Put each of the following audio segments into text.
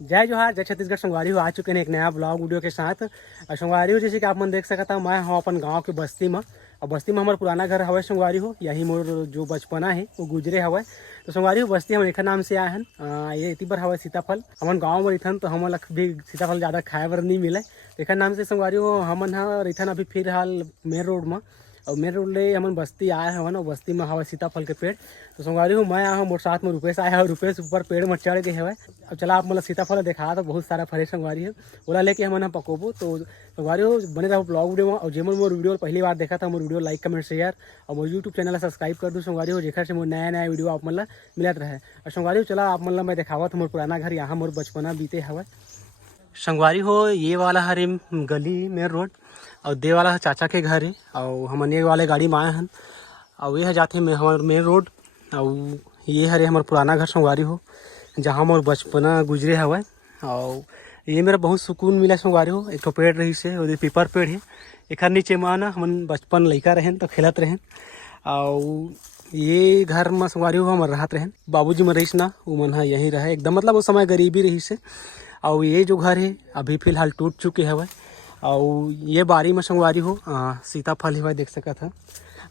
जय जोहार, जय छत्तीसगढ़। संगवारी हो आ चुके हैं एक नया ब्लॉग वीडियो के साथ। और संगवारी हो जैसे कि आप मन देख सकता मैं हूँ अपन गांव के बस्ती में। और बस्ती में हमारा पुराना घर हवा संगवारी हो, यही मोर जो बचपना है वो गुजरे हवा। तो संगवारी हो बस्ती हम एक नाम से आए हैं। ये इति बार हवा सीताफल हमन गाँव में रहीथन, तो हमन भी सीताफल ज़्यादा खाए बर नहीं मिले। एक नाम से संगवारी हो हमन रहीथन अभी फिर हाल मेन रोड में। और मेन रोड ले हमन बस्ती आए हवन, और बस्ती में हवा सीताफल के पेड़। तो संगवारी हो मैं आया हूँ, मोर साथ में रुपेश आया है। रुपेश ऊपर पेड़ में चढ़ गए हवे। अब चला आप मतलब सीताफल देखा तो बहुत सारा फरे संगवारी है, ओला लेके हमन पकोबो। तो संगवारी हो बने रहो ब्लॉग वीडियो में। और जेमन मोर वीडियो पहली बार देखा था, मोर वीडियो लाइक कमेंट शेयर और मोर यूट्यूब चैनल सब्सक्राइब कर दो संगवारी हो, जेखर से मोर नया नया वीडियो आप मन मिलत रहे। और संगवारी हो चला आप मन मैं देखावत मोर पुराना घर, यहाँ मोर बचपना बीते हवे। संगवारी हो ये वाला हरे गली मेन रोड, और दे वाला चाचा के घर है। और हमन ये वाले गाड़ी में आए हैं, और ये जाते हैं हमारे मेन रोड। और ये हरे हमारा पुराना घर संगवारी हो, जहाँ मोर बचपना गुजरे हवा। और ये मेरा बहुत सुकून मिला संगवारी हो। एक तो पेड़ रही से और पीपर पेड़ है, एक नीचे में ना हम बचपन लड़का रहें तो खेलत रहें। और ये घर में संगवारी हो हम रहत रहें, बाबूजी में रहीस ना वो मन यहीं रहे एकदम, मतलब उस समय गरीबी रही से। और ये जो घर है अभी फिलहाल टूट चुके हवे। और ये बारी में संगवारी हो सीताफल हवा देख सकत है।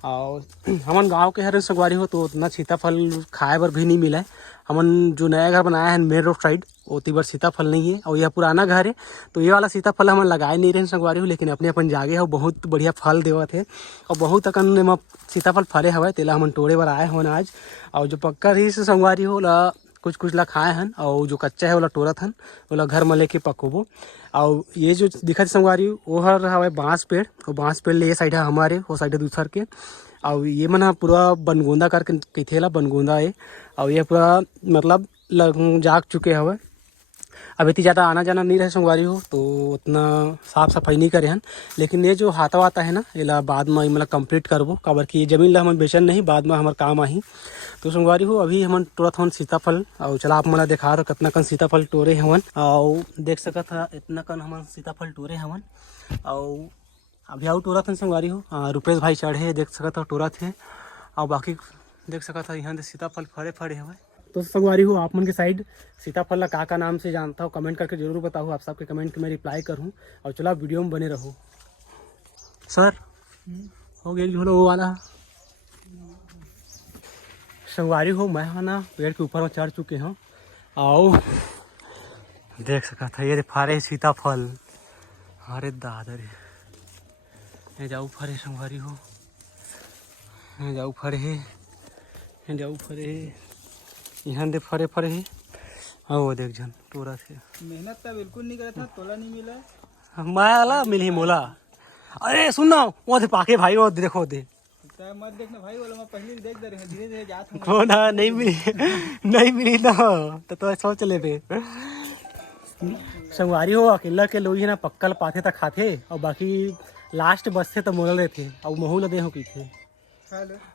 और हमन गांव के हर संगवारी हो तो उतना सीताफल खाए बर भी नहीं मिला है। हमन जो नया घर बनाया है मेन रोड साइड, ओती बार सीताफल नहीं है। और यह पुराना घर है, तो ये वाला सीताफल हमन लगाए नहीं रहे संगवारी हो, लेकिन अपने अपन जागे हो बहुत बढ़िया फल देवत है। और बहुत अकन में सीताफल फले हवे, तेला हमन तोड़े बर आए हन आज। और जो पक्का रही से संगवारी हो ला कुछ ला खाए हन, और जो कच्चा है वो तोड़त हन, वो घर में लेके पकोबो। और ये जो दिखत संगवारी वो हर हवे बांस पेड़, और बांस पेड़ ले ये साइड है हमारे, वो साइड है दूसर के। और ये मन पूरा बनगोंदा करके कथेला बनगोंदा है। और ये पूरा मतलब जाग चुके हवे। अब इतनी ज़्यादा आना जाना नहीं रहे संगवारी हो, तो उतना साफ सफाई नहीं करे हन। लेकिन ये जो हाथा वाता है ना, ये बाद में मतलब कंप्लीट करबो, काबर कि ये जमीन ला हमन बेचन नहीं, बाद में हमार काम आही। तो संगवारी हो अभी हमन तोड़त हन सीताफल। और चला आप मला देखा रहा कितना कन सीताफल टोरे हवन। और देख सकत था इतना कन हमन सीताफल टोरे हवन। और अभी आउ टोरत हन संगवारी हो रुपेश भाई चढ़े देख सकत हो टोरत है। और बाकी देख सकत था यहाँ सीताफल फड़े फड़े हवे। तो संगवारी हो आप मन के साइड सीताफल ला का नाम से जानता हो, कमेंट करके जरूर बताओ। आप सबके कमेंट के मैं रिप्लाई करूँ। और चलो आप वीडियो में बने रहो। सर हो गया झोलो वो वाला संगवारी हो मैं ना पेड़ के ऊपर में चढ़ चुके हूँ। आओ देख सका था ये फारे सीताफल, अरे दादा रे ये जाऊ फरे संगवारी हो, ये जाऊ फरे है, ये जाऊ फरे है, यहाँ दे फरे फरे है। हाँ वो देख जन टोरा थे, मेहनत तो बिल्कुल नहीं करा था, तोला नहीं मिला, माला मिली मोला। अरे सुनना वो थे पाके भाई, वो देखो दे मत देखना भाई, बोला मैं पहले देख दे रहे, धीरे धीरे जात हूं। कौन नहीं मिली नहीं मिली ना तो सोच ले थे। संगवारी हो अकेला के लोग ना पक्कल पाथे तक खाते, और बाकी लास्ट बस थे तो मोल रहे थे। और महू लदे हो की थे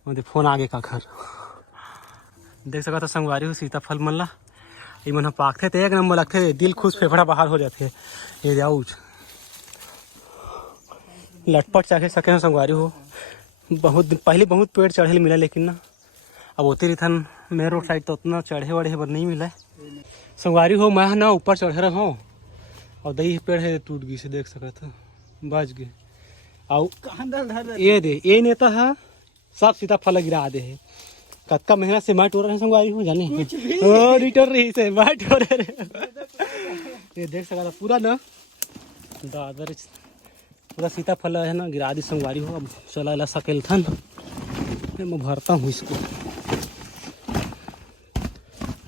मुझे फोन आगे का घर देख सका था संगवारी हो सीताफल मन ला ये मन पाकते थे एक नंबर लगते, दिल खुश फेफड़ा बाहर हो जाते। ये जाऊ लटपट चाहे सके संगवारी हो, बहुत दिन पहले बहुत पेड़ चढ़े मिला, लेकिन ना अब होते रही मेन रोड साइड तो उतना चढ़े वढ़े पर नहीं मिला। संगवारी हो मैं ना ऊपर चढ़े रहा हूँ, और दही पेड़ है टूट गई से देख सका था, बच गए। और ये दे ये नेता है सब सीताफल गिरा दे है। कतका मेहनत से मैं टोर संगवारी हो जाने रिटर रही से मैं टोरे ये देख सका था पूरा ना दादर पूरा सीताफल है ना गिरा दी संगवारी हो। अब चला ला सकेल थन मैं भरता हूँ इसको।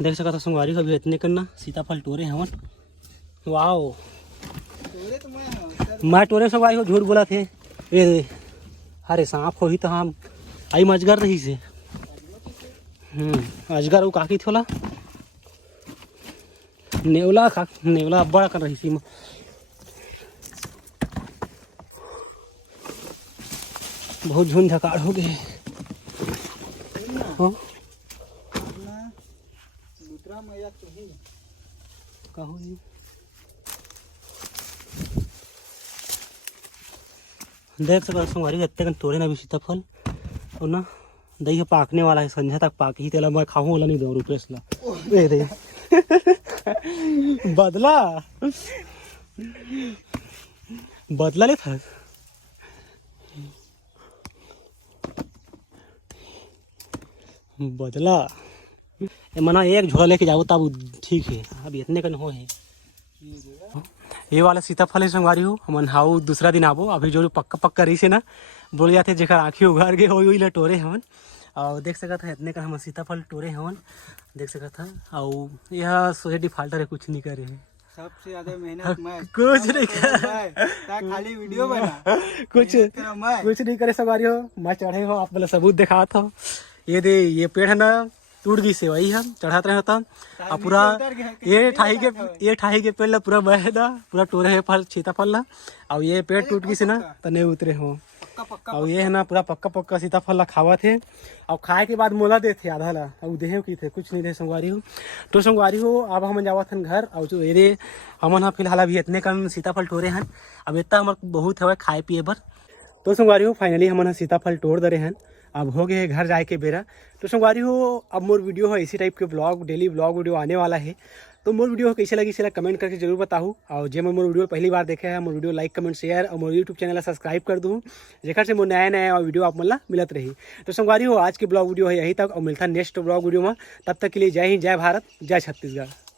देख सका था संगवारी को अभी इतने करना सीताफल टोरे हवन। वाओ मैं टोरे संगवारी को झूठ बोला थे ये, अरे सांप हो ही तो हम आई मजगर रही से अजगर वो काकी थोला नेवला नेवला बड़ा कर रही सी। बहुत झुंड झकाड़ हो गए हो देख सकते संगवारी इतने तोड़े ना भी सीताफल, और ना दही पाकने वाला है, संध्या तक पाक ही तेला मैं खाऊं वाला नहीं दो रुपेश ला दे बदला बदला ले था बदला ये मना एक झोला लेके जाओ तब ठीक है। अब इतने का न हो है। ये वाला सीताफल है संगवारी हो हमन हाउ दूसरा दिन आबो अभी जो पक्का पक्का रही से ना बोल जाते जेकर आँखी उघार के हो ला टोरे हमन और देख सकत है इतने का हम सीताफल टोरे हमन देख सकत है और यह सोचे डिफाल्टर है कुछ नहीं करे है सबसे ज्यादा मेहनत मैं कुछ नहीं खाली वीडियो बना कुछ नहीं करे संगवारी हो मैं चढ़े हो आप बोला सबूत दिखा था ये दे ये पेड़ है ना टूट गई से वही हम चढ़ाते रहे होता और पूरा ये ठाई के पेड़ ला पूरा बह ना पूरा टोरे है फल सीताफल ला और ये पेड़ टूट गई से ना तो नहीं उतरे हो और ये है ना पूरा पक्का पक्का सीताफल ला खावा थे और खाए के बाद मोला दे थे आधा ला और देहे की थे कुछ नहीं थे संगवारी हो। तो संगवारी हो अब हम जावा थे घर और जो एरे हमन हा फिलहाल अभी इतने कम सीताफल टोरे हैं अब इतना हमारे बहुत है खाए पिए बर। तो संगवारी हो फाइनली हमन सीताफल तोड़ दे हैं अब हो गए घर जाए के बेरा। तो संगवारी हो अब मोर वीडियो हो इसी टाइप के ब्लॉग डेली ब्लॉग वीडियो आने वाला है तो मोर वीडियो कैसे लगी इसे कमेंट करके जरूर बताऊँ और जो मैं मोर वीडियो पहली बार देखे है मोर वीडियो लाइक कमेंट शेयर और मोर यूट्यूब चैनल सब्सक्राइब कर दूँ जेकर से मोर नया नया वीडियो आप मन मिलत रही। तो संगवारी हो आज के ब्लॉग वीडियो है यही तक और मिलता नेक्स्ट ब्लॉग वीडियो में तब तक के लिए जय हिंद जय भारत जय छत्तीसगढ़।